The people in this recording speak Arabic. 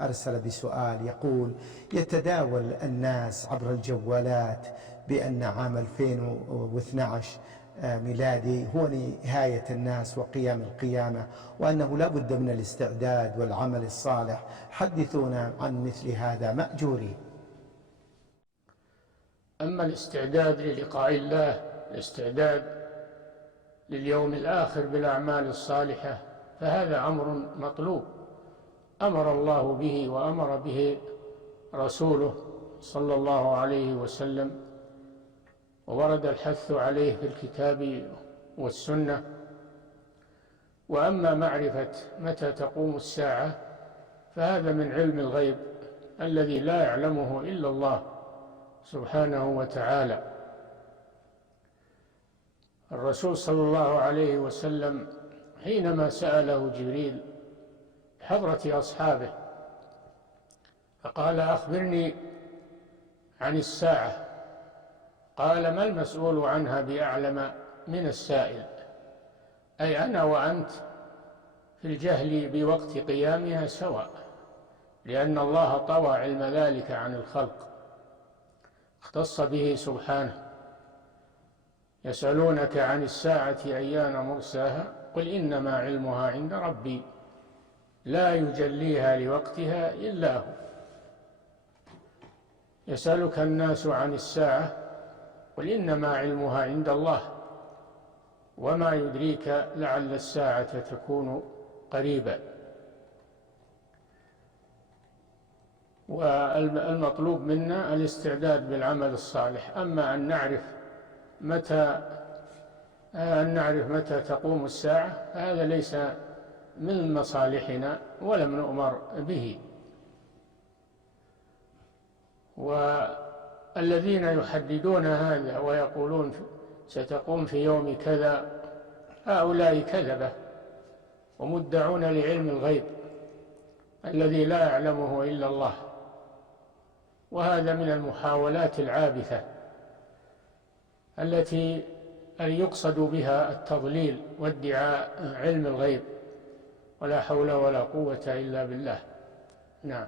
أرسل بسؤال يقول: يتداول الناس عبر الجوالات بأن عام 2012 ميلادي هو نهاية الناس وقيام القيامة، وأنه لا بد من الاستعداد والعمل الصالح. حدثونا عن مثل هذا مأجورين. أما الاستعداد للقاء الله، الاستعداد لليوم الآخر بالأعمال الصالحة، فهذا أمر مطلوب أمر الله به وأمر به رسوله صلى الله عليه وسلم، وورد الحث عليه في الكتاب والسنة. وأما معرفة متى تقوم الساعة فهذا من علم الغيب الذي لا يعلمه إلا الله سبحانه وتعالى. الرسول صلى الله عليه وسلم حينما سأله جبريل بحضرة أصحابه فقال: أخبرني عن الساعة. قال: ما المسؤول عنها بأعلم من السائل، أي أنا وأنت في الجهل بوقت قيامها سواء، لأن الله طوى علم ذلك عن الخلق، اختص به سبحانه. يسألونك عن الساعة أيان مرساها قل إنما علمها عند ربي لا يجليها لوقتها إلا هو. يسألك الناس عن الساعة قل إنما علمها عند الله وما يدريك لعل الساعة تكون قريبا. والمطلوب منا الاستعداد بالعمل الصالح. أما أن نعرف متى تقوم الساعة هذا ليس من مصالحنا ولم نؤمر به. والذين يحددون هذا ويقولون ستقوم في يوم كذا هؤلاء كذبة ومدعون لعلم الغيب الذي لا يعلمه إلا الله، وهذا من المحاولات العابثة التي يقصد بها التضليل وادعاء علم الغيب، ولا حول ولا قوة إلا بالله. نعم.